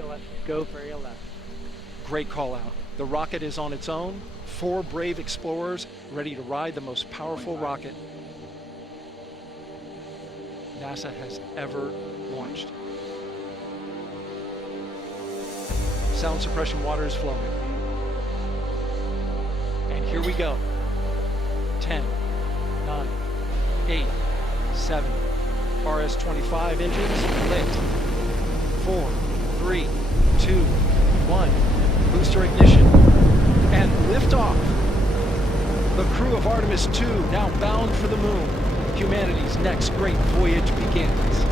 your left. Go for your left. Great call out. The rocket is on its own. 4 brave explorers ready to ride the most powerful rocket NASA has ever launched. Sound suppression water is flowing. And here we go. 10, 9, 8, 7, RS-25 engines lit. 4, 3, 2, 1. Booster ignition. And liftoff. The crew of Artemis II now bound for the moon. Humanity's next great voyage begins.